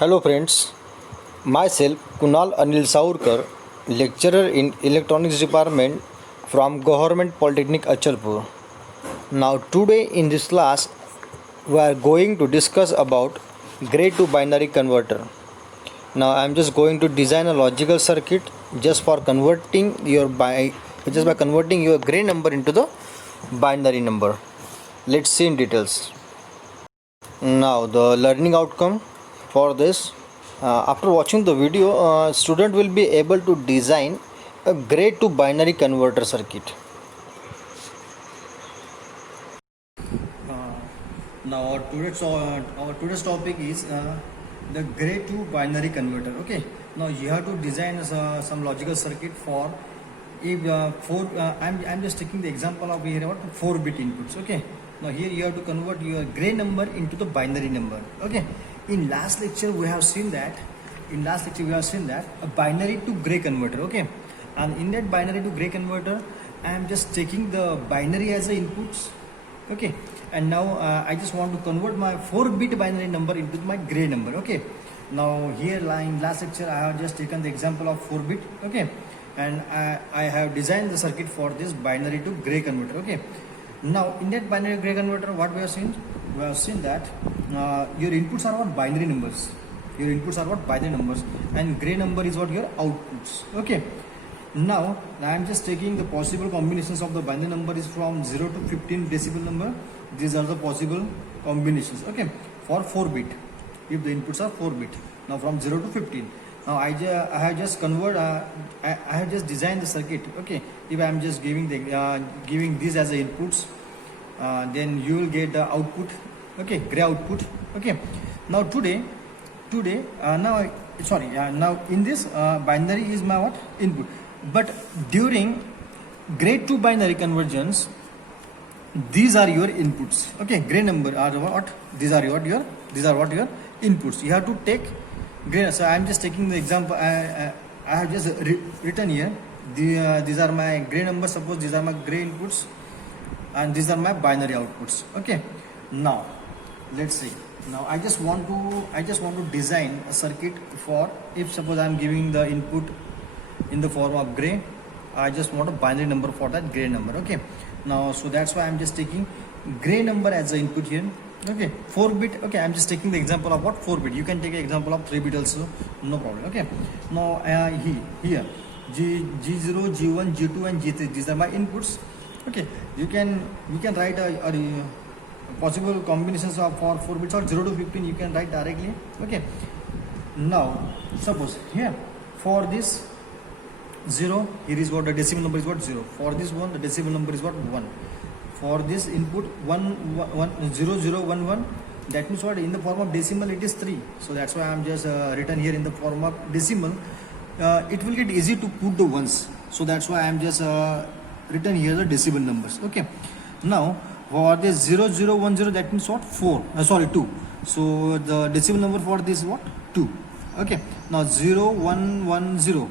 Hello friends, myself Kunal Anil Saurkar, lecturer in Electronics Department from Government Polytechnic Achalpur. Now today in this class we are going to discuss about gray to binary converter. Now I am just going to design a logical circuit just for converting just by converting your gray number into the binary number. Let's see in details. Now the learning outcome for this, after watching the video, student will be able to design a gray to binary converter circuit. Now our today's topic is the gray to binary converter. Okay, now you have to design some logical circuit for if I'm just taking the example of here about 4-bit inputs. Okay, now here you have to convert your gray number into the binary number. Okay, in last lecture we have seen that a binary to gray converter. Okay, and in that binary to gray converter I am just taking the binary as a inputs. Okay, and now I just want to convert my 4-bit binary number into my gray number. Okay, now here in last lecture I have just taken the example of 4-bit. Okay, and I have designed the circuit for this binary to gray converter. Okay, now in that binary gray converter what we have seen that your inputs are what binary numbers, and gray number is what your outputs. Okay, now I am just taking the possible combinations of the binary number is from 0 to 15 decibel number. These are the possible combinations. Okay, for 4-bit, if the inputs are 4-bit. Now from 0 to 15. Now I have just I have just designed the circuit. Okay, if I am just giving these as the inputs, then you will get the output. Okay, gray output. Okay, now now in this binary is my what input, but during gray to binary convergence, these are your inputs. Okay, gray number are what these are what your inputs. You have to take gray. So I am just taking the example. I have just written here. These are my gray numbers. Suppose these are my gray inputs, and these are my binary outputs. Okay, now let's see. Now I just want to design a circuit for, if suppose I am giving the input in the form of gray, I just want a binary number for that gray number. Okay, now so that's why I'm just taking gray number as the input here. Okay, 4-bit. Okay, I'm just taking the example of what 4-bit. You can take an example of 3-bit also, no problem. Okay, now here G0, G1, G2 and G3, these are my inputs. Okay, we can write a possible combinations of for 4 bits or 0 to 15 you can write directly. Okay, now suppose here for this 0, here is what the decimal number is what 0. For this one the decimal number is what 1. For this input 1 that means what in the form of decimal it is 3. So that's why I'm just written here in the form of decimal. It will get easy to put the ones, so that's why I'm just written here the decimal numbers. Okay, now for this 0010 that means what 2. So the decimal number for this what 2. Okay, now 0110,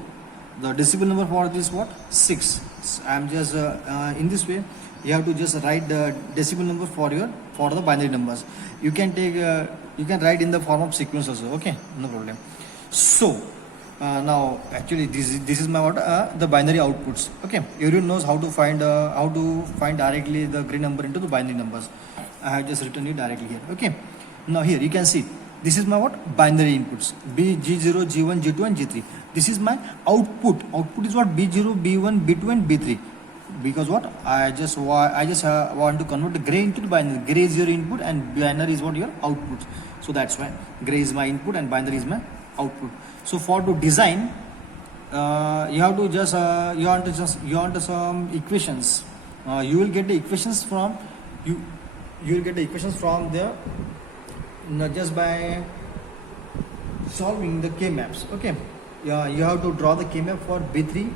the decimal number for this what 6. So I am just in this way you have to just write the decimal number for the binary numbers. You can take you can write in the form of sequence also. Okay, no problem. So now actually this is my what the binary outputs. Okay, everyone knows how to find directly the gray number into the binary numbers. I have just written it directly here. Okay, now here you can see this is my what binary inputs, G0, G1, G2 and G3. This is my output is what B0, B1, B2 and B3, because what I just want to convert the gray into the binary. Gray is your input and binary is what your output. So that's why gray is my input and binary is my output. So for to design, you have to just you want some equations. You will get the equations from you will get the equations from the just by solving the K maps. Okay, you have to draw the K map for B3.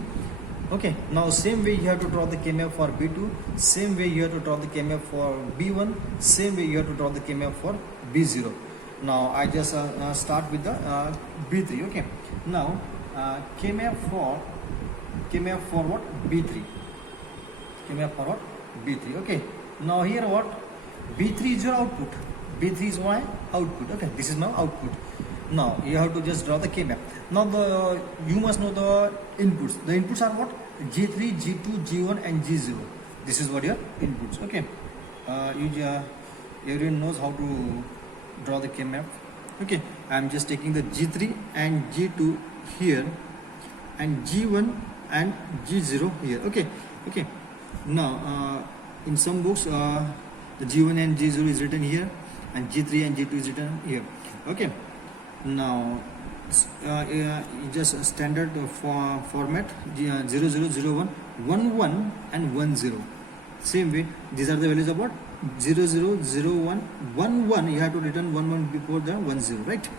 Okay, now same way you have to draw the K map for B2, same way you have to draw the K map for B1, same way you have to draw the K map for B0. Now I just start with the B3. Okay, now K map for what B3, K map for what B3. Okay, now here what B3 is your output, B3 is my output. Okay, this is my output. Now you have to just draw the K map. Now you must know the inputs. The inputs are what? G3, G2, G1 and G0. This is what your inputs. Okay. Everyone knows how to draw the K map. Okay. I am just taking the G3 and G2 here and G1 and G0 here. Okay. Okay. Now in some books the G1 and G0 is written here and G3 and G2 is written here. Okay. Now just a standard format 0001 11 and 10. Same way, these are the values of what? 0001 11. You have to return 11 before the 10, right?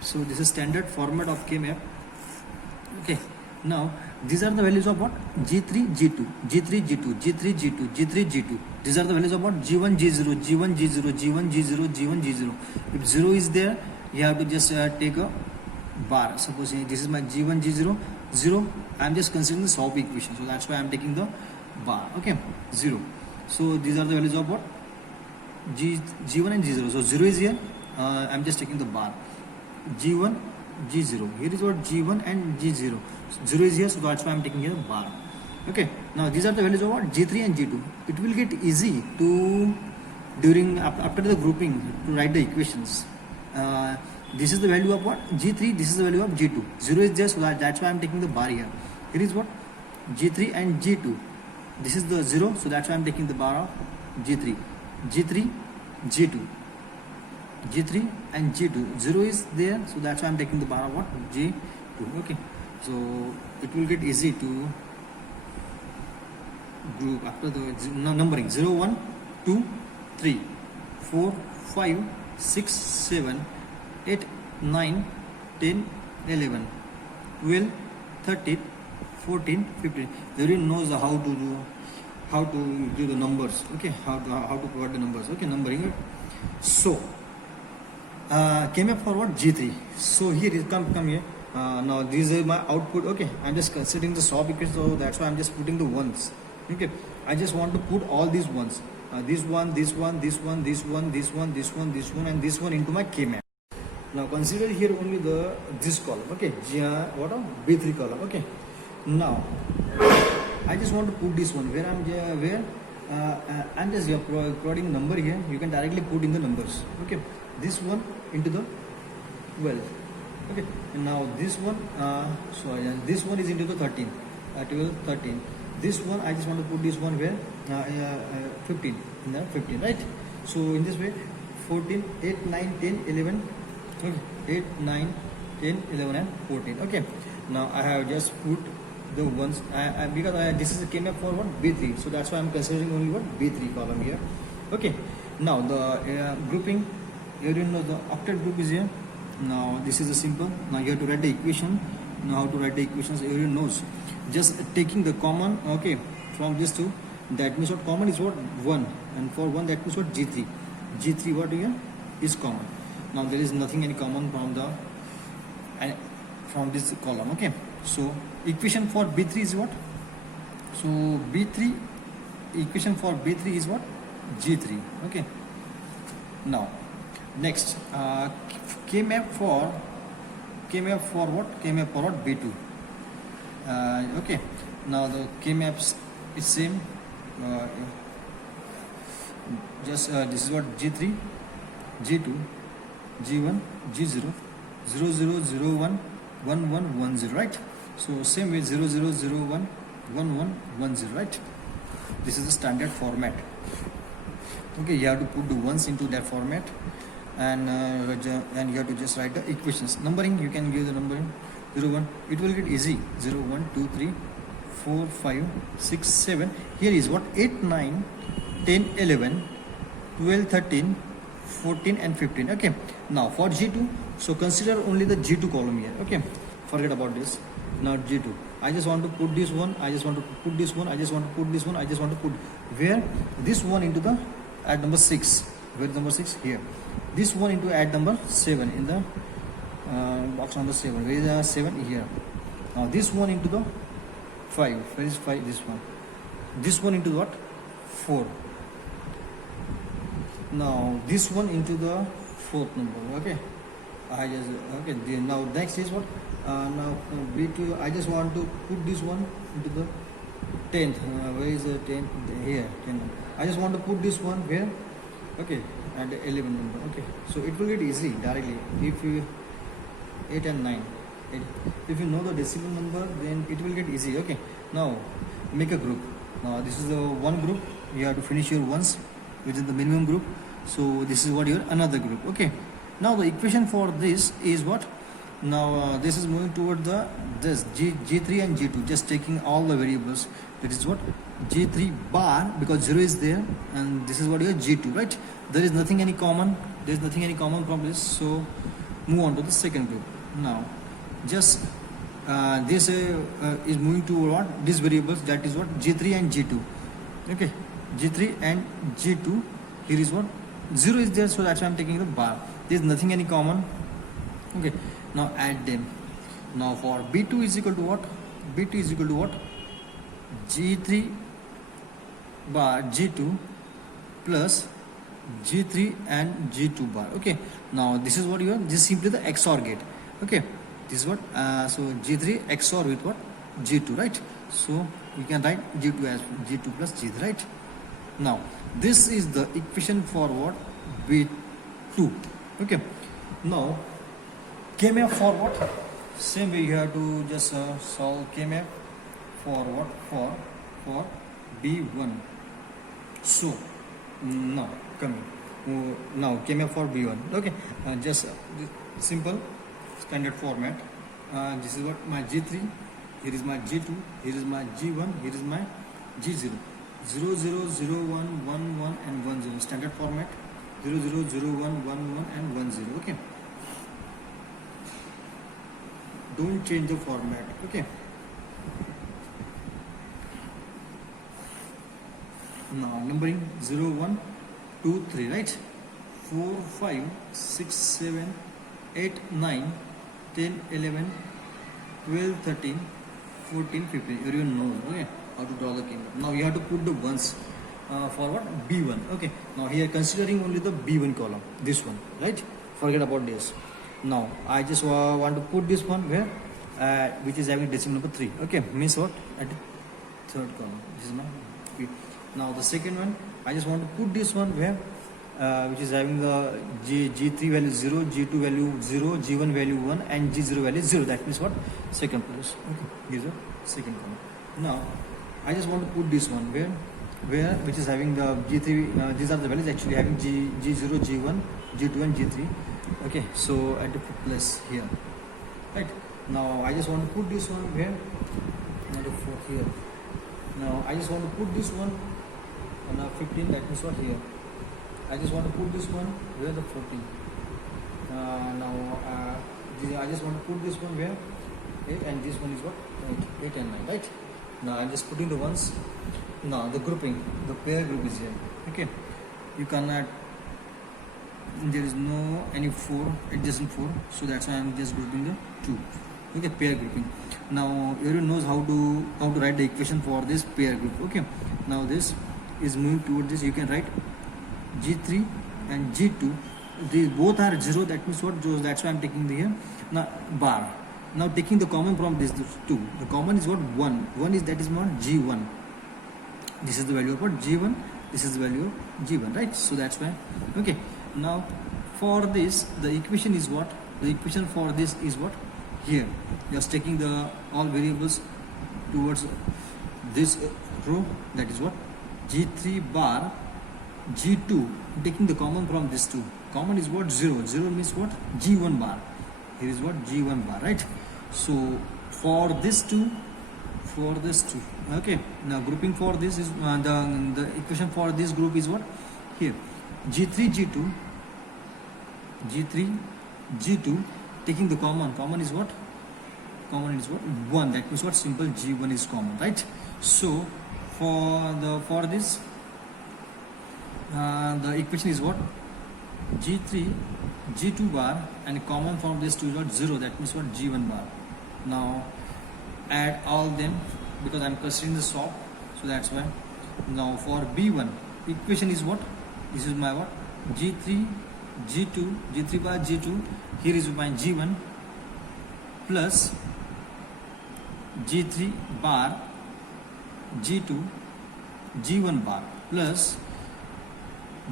So this is standard format of K map. Okay. Now these are the values of what? G3 G2 G3 G2 G3 G2 G3 G2. These are the values of what? G1 G0 G1 G0 G1 G0 G1 G0. If 0 is there, you have to just take a bar. Suppose this is my G1 G0 0. I am just considering the swap equation, so that's why I am taking the bar. Okay, 0. So these are the values of what? G1 and G0. So 0 is here. I am just taking the bar. G1 G0. Here is what? G1 and G0. 0 is here, so that's why I am taking here bar. Okay. Now these are the values of what? G3 and G2. It will get easy to after the grouping to write the equations. This is the value of what? G3. This is the value of G2. 0 is there, so that's why I am taking the bar here. Here is what? G3 and G2. This is the 0, so that's why I am taking the bar of G3. G3, G2. G3 and G2. 0 is there, so that's why I am taking the bar of what? G2. Okay. So it will get easy to group after the numbering 0, 1, 2, 3, 4, 5, 6, 7, 8, 9, 10, 11, 12, 13, 14, 15. Everyone knows how to do the numbers. Okay, how to provide the numbers. Okay, numbering. So came up for what? G3. So here is come here. Now these are my output. Okay, I'm just considering the swap equation, so that's why I'm just putting the ones. Okay, I just want to put all these ones. This one, this one, this one, this one, this one, this one, this one, and this one into my K map. Now consider here only this column. Okay, what a B3 column. Okay, now I just want to put this one where I'm just providing number here. You can directly put in the numbers. Okay, this one into the 12. Okay, and now this one this one is into the 13, 12, 13. This one I just want to put this one where 15 in the 15, right? So in this way 14, 8, 9, 10, 11. Okay, 8, 9, 10, 11 and 14. Okay, now I have just put the ones because this is a came up for what? B3, so that's why I'm considering only what? B3 column here. Okay, now the grouping, you know the octet group is here. Now this is a simple. Now you have to write the equation. Now how to write the equations, everyone knows. Just taking the common, okay, from these two, that means what? Common is what? 1, and for 1 that means what? G3. G3 what here is common. Now there is nothing any common from this column. Okay, so equation for B3 is what? So B3 equation for B3 is what? G3. Okay, now next K map for what? K map for what? B2. Okay, now the K maps is same. Just this is what? G3, G2, G1, G0, 0001 1110, right? So same way 0001 1110, right? This is the standard format. Okay, you have to put the ones into that format, and you have to just write the equations. Numbering, you can give the numbering 01. It will get easy. 0, 1, 2, 3, 4, 5, 6, 7. Here is what? 8, 9, 10, 11, 12, 13, 14 and 15. Okay, now for G2, so consider only the G2 column here. Okay, forget about this. Now G2, I just want to put this one, I just want to put this one, I just want to put this one, I just want to put where this one into the at number 6. Where is number 6? Here. This one into at number 7 in the box number 7. Where is 7? Here. Now this one into the 5. Where is 5? This one. This one into what? 4. Now this one into the 4th number. Okay, I just okay. Now next is what? Now B2. I just want to put this one into the 10th. Where is the 10th? Here 10. I just want to put this one where? Okay, at the 11 number. Okay, so it will get easy directly if you 8 and 9. If you know the decimal number, then it will get easy. Okay, now make a group. Now this is the one group. You have to finish your ones within the minimum group. So this is what your another group. Okay, now the equation for this is what? Now this is moving toward the this G3 and G2, just taking all the variables. That is what? G3 bar, because 0 is there, and this is what your G2, right? There is nothing any common. There is nothing any common from this. So move on to the second group. Now just this is moving to what? These variables, that is what? G3 and G2. Okay, G3 and G2. Here is what? 0 is there, so that's why I'm taking the bar. There is nothing any common. Okay, now add them. Now for B2 is equal to what? B2 is equal to what? G3 bar G2 plus G3 and G2 bar. Okay, now this is what you are. This is simply the XOR gate. Okay, this is what? So G3 XOR with what? G2, right? So we can write G2 as G2 plus G3, right? Now this is the equation for what? B2. Okay, now KMF for what? Same way you have to just solve KMF for what? For B1. So now coming now KMF for B1. Okay, just simple standard format. This is what my G3. Here is my G2. Here is my G1. Here is my G0. 0 0 0 1 1 1 and 1 0. Standard format. 0 0 0 1 1 1 and 1 0. Okay. Don't change the format. Okay. Now numbering 0 1 2 3, right? 4 5 6 7 8 9 10 11 12 13 14 15. Everyone knows, okay, how to draw the kingdom. Now you have to put the ones for what? B1. Okay, now here considering only the B1 column, this one, right? Forget about this. Now I just want to put this one where which is having decimal number 3. Okay, means what? At the third column. This is my B. Now the second one, I just want to put this one where which is having the G3 value 0, G2 value 0, G1 value 1 and G0 value 0. That means what? Second place. Okay, here's the second column. Now I just want to put this one where which is having the G3, these are the values actually having G0, G1, G2 and G3. Okay, so at the fifth place here, right? Now I just want to put this one where? At the fourth here. Now I just want to put this one on 15, that means what? Here. I just want to put this one where? The 14. I just want to put this one where? 8, and this one is what? 8 and 9, right? Now I'm just putting the ones. Now the grouping, the pair group is here. Okay, you cannot, there is no any 4 adjacent 4, so that's why I'm just grouping the 2. Okay, pair grouping. Now everyone knows how to write the equation for this pair group. Okay, now this is moving toward this. You can write G3 and G2. These both are 0. That means what? That's why I'm taking the here now bar. Now taking the common from this 2. The common is what? 1. 1 is, that is not G1. This is the value of what? G1. This is the value of G1, right? So that's why. Okay. Now for this, the equation is what? The equation for this is what? Here. Just taking the all variables towards this row. That is what? G3 bar G2. Taking the common from this 2. Common is what? 0. 0 means what? G1 bar. Here is what? G1 bar, right? So for this 2. Okay, now grouping for this is the equation for this group is what? Here G3 G2 taking the common is what? 1. That means what? Simple G1 is common, right? So for this the equation is what? G3 G2 bar, and common from this 2 is what? 0. That means what? G1 bar. Now add all them because I'm considering the swap, so that's why. Now for B1 equation is what? This is my what? G3 G2, G3 bar G2, here is my G1 plus G3 bar G2 G1 bar plus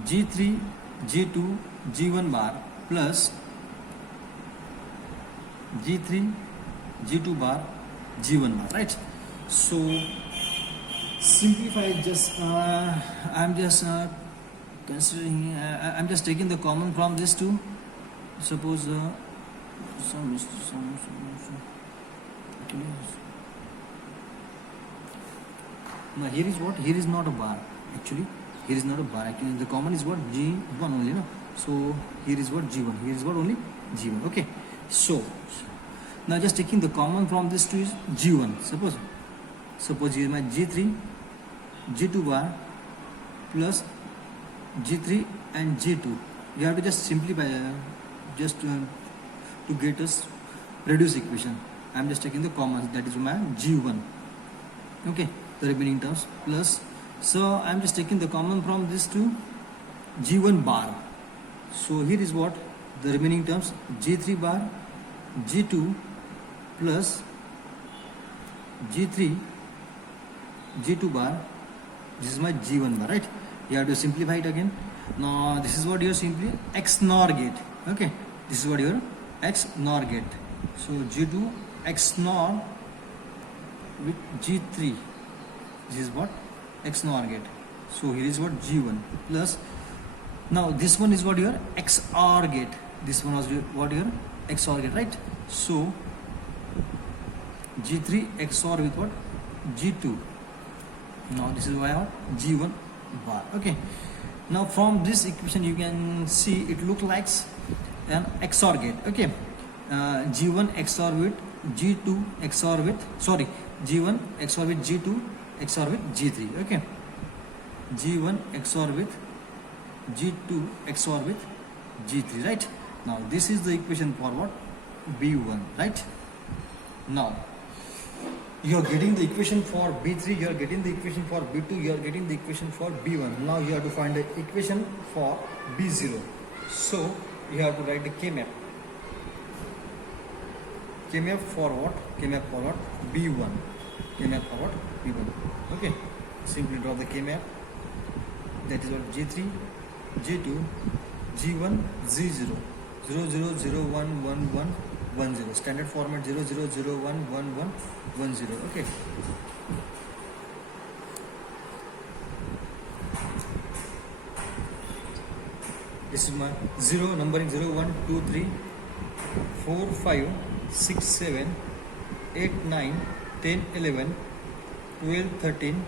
G3 G2 G1 bar plus G3 G2 bar G1 bar, right? So simplify, just I'm just considering, I'm just taking the common from these two. Suppose now here is what? Here is not a bar actually. Here is not a bar actually. The common is what? G1 only, no? So here is what? G1. Here is what? Only G1. Okay. So now just taking the common from this two is G1. Suppose here is my G3 G2 bar plus G3 and G2. You have to just simplify, just to get us reduce equation. I am just taking the common, that is my G1. Okay, the remaining terms plus. So I am just taking the common from this to G1 bar. So here is what? The remaining terms G3 bar G2 plus G3 G2 bar. This is my G1 bar, right? You have to simplify it again. Now this is what your simply XNOR gate. Okay, this is what your XNOR gate. So G2 XNOR with G3. This is what? XNOR gate. So here is what? G1 plus. Now this one is what? Your XOR gate. This one was what? Your XOR gate, right? So G3 XOR with what? G2. Now this is why G1 bar. Okay. Now from this equation you can see it look like an XOR gate. Okay. G1 XOR with G2 XOR with, sorry, G1 XOR with G2 XOR with G3. Okay. G1 XOR with G2 XOR with G3, right? Now this is the equation for what? B1, right? Now you are getting the equation for B3, you are getting the equation for B2, you are getting the equation for B1. Now you have to find the equation for B0. So you have to write the K-map. K-map for what? K-map for what? B1. K-map for what? B1. Okay. Simply draw the K-map. That is what? G3, G2, G1, Z0. 0, 0, 0, 1, 1, 1, 1, 0. Standard format 0, 0, 0, 1, 1, 1, 1, 0. Okay. This is my 0, numbering 0, 1, 2, 3, 4, 5, 6, 7, 8, 9, 10, 11, 12, 13,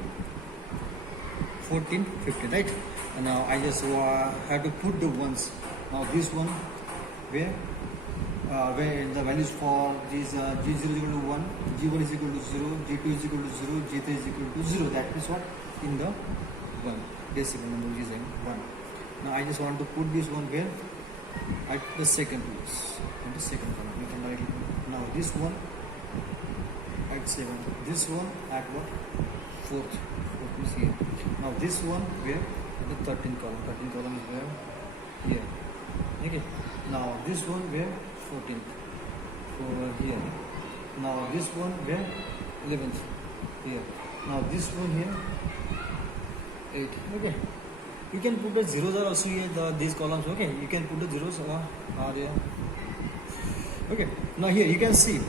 14, 15, right? And now I just have to put the ones. Now this one, where the values for these G0 is equal to 1, G1 is equal to 0, G2 is equal to 0, G3 is equal to 0. That is what? In the 1. Decimal number is 1. Now I just want to put this one where? At the second place. In the second column. You can write it. Now this one at 7. This one at what? 4th. 4th is here. Now this one where? The 13th column. 13th column is where? Here. Okay. Now this one where? 14th. Over here. Now this one where? 11th. Here. Now this one here? 8. Okay. You can put the zeros are also here, these columns. Okay. You can put the zeros are there. Okay. Now here you can see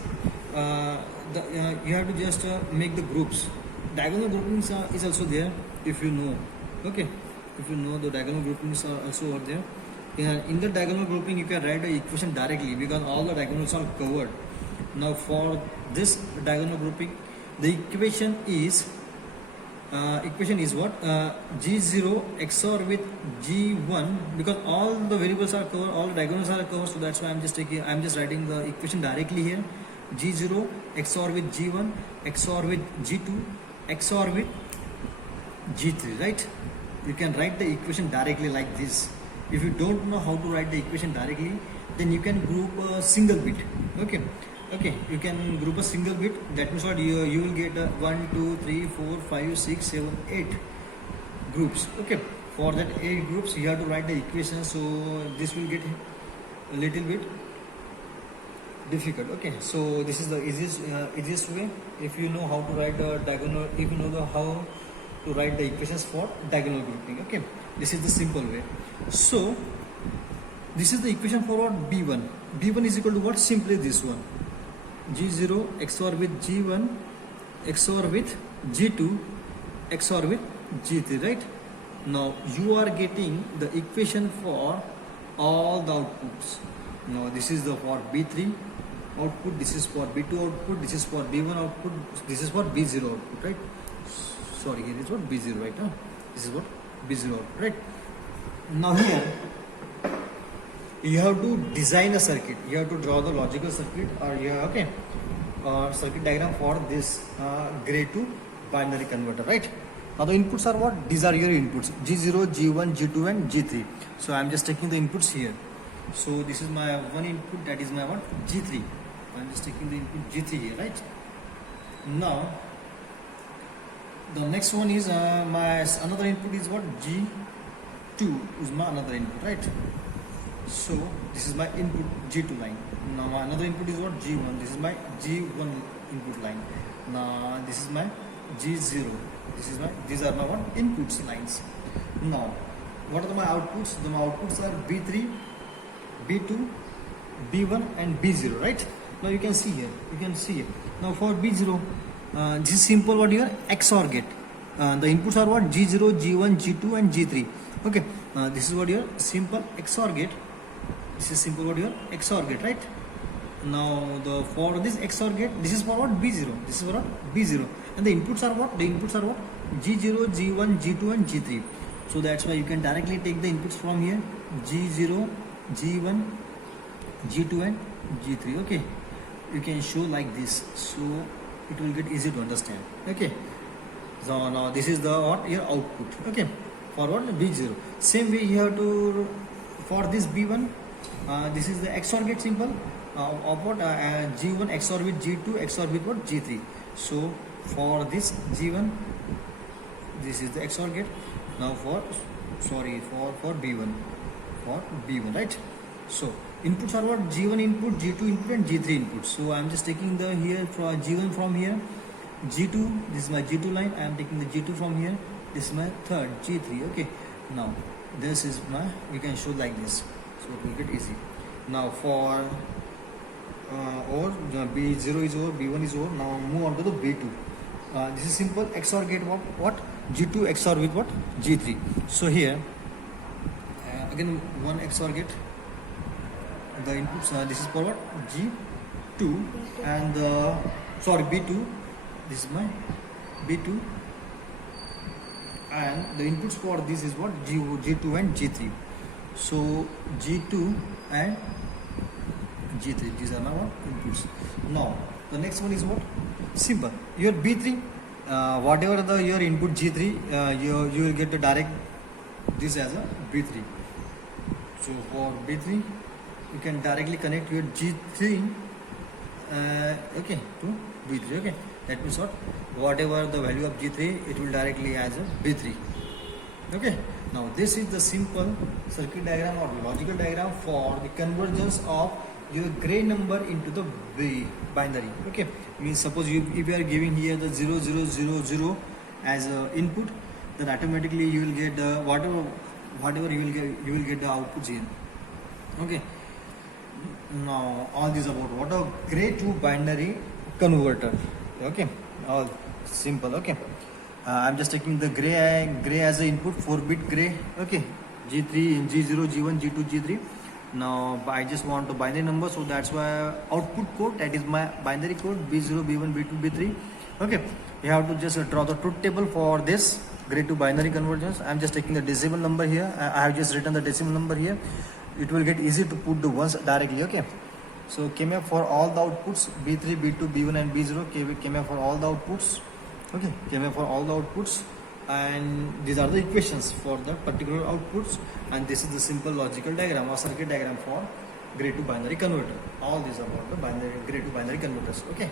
you have to just make the groups. Diagonal groupings is also there if you know. Okay. If you know the diagonal groupings are also over there. In the diagonal grouping you can write the equation directly because all the diagonals are covered. Now for this diagonal grouping, the equation is what? G0 XOR with G1, because all the variables are covered, all the diagonals are covered, so that's why I'm just writing the equation directly here. G0 XOR with G1 XOR with G2 XOR with G3, right? You can write the equation directly like this. If you don't know how to write the equation directly, then you can group a single bit. Okay, you can group a single bit. That means what? You will get 1, 2, 3, 4, 5, 6, 7, 8 groups. Okay, For that 8 groups you have to write the equation, so this will get a little bit difficult. Okay, so this is the easiest way. If you know how to write the diagonal, if you know how to write the equations for diagonal grouping, okay, this is the simple way. So this is the equation for what? B1 is equal to what? Simply this one, G0 XOR with G1 XOR with G2 XOR with G3, right? Now you are getting the equation for all the outputs. Now this is the for B3 output, this is for B2 output, this is for B1 output, this is for B0 output, right? Sorry, here is what? B0, right? Huh? This is what? B0 output, right? Now here you have to design a circuit, you have to draw the logical circuit, or you have, okay, circuit diagram for this gray to binary converter, right? Now the inputs are what? These are your inputs, G0, G1, G2 and G3. So I am just taking the inputs here. So this is my one input, that is my what? G3. I am just taking the input G3 here, right? Now the next one is my another input is what? G2 is my another input, right? So this is my input G2 line. Now my another input is what? G1. This is my G1 input line. Now this is my G0. These are my what? Inputs lines. Now what are my outputs? My outputs are B3, B2, B1 and B0, right? Now you can see here. Now for B0, this is simple what your XOR gate. The inputs are what? G0, G1, G2 and G3. Okay, this is what your simple XOR gate. This is simple what your XOR gate, right? Now for this XOR gate, this is for what? B0. This is for what? B0. And the inputs are what? The inputs are what? G0, G1, G2 and G3. So that's why you can directly take the inputs from here, G0, G1, G2 and G3. Okay, you can show like this, so it will get easy to understand. Okay, so now this is the what? Your output. Okay, for what? B0. Same way you have to for this B1. This is the XOR gate simple of what? G1 XOR with G2 XOR with what? G3. So for this G1, this is the XOR gate. Now for B1, right? So inputs are what? G1 input, G2 input and G3 input. So I am just taking the here from G1 from here, G2, this is my G2 line. I am taking the G2 from here, this is my third G3. Okay, now this is my, you can show like this, so it will get easy. Now for or B0 is over, B1 is over. Now move on to the B2. This is simple XOR gate. What? G2 XOR with what? G3. So here again one XOR gate. The inputs this is for what? G2 and B2. This is my B2 and the inputs for this is what? G2 and G3. So G2 and G3, these are my what? Inputs. Now the next one is what? Simple. Your B3, whatever your input G3, you will get the direct this as a B3. So for B3, you can directly connect your G3 okay, to B3. Okay, that means what? Whatever the value of G3, it will directly as a B3. Okay. Now this is the simple circuit diagram or logical diagram for the convergence of your gray number into the binary. Okay, means suppose if you are giving here the 0 0 0 0 as input, then automatically you will get whatever you will get the outputs here. Okay, now all this about what a gray to binary converter. Okay, all simple. Okay, I'm just taking the gray as an input, 4-bit gray. Okay, G3, G0, G1, G2, G3. Now I just want the binary number, so that's why output code, that is my binary code, B0, B1, B2, B3. Okay, you have to just draw the truth table for this gray to binary convergence. I'm just taking the decimal number here. I have just written the decimal number here. It will get easy to put the ones directly. Okay, so KMF for all the outputs, B3, B2, B1 and B0, KMF for all the outputs. Okay, KMF for all the outputs, and these are the equations for the particular outputs, and this is the simple logical diagram or circuit diagram for gray to binary converter. All these about the binary gray to binary converters. Okay.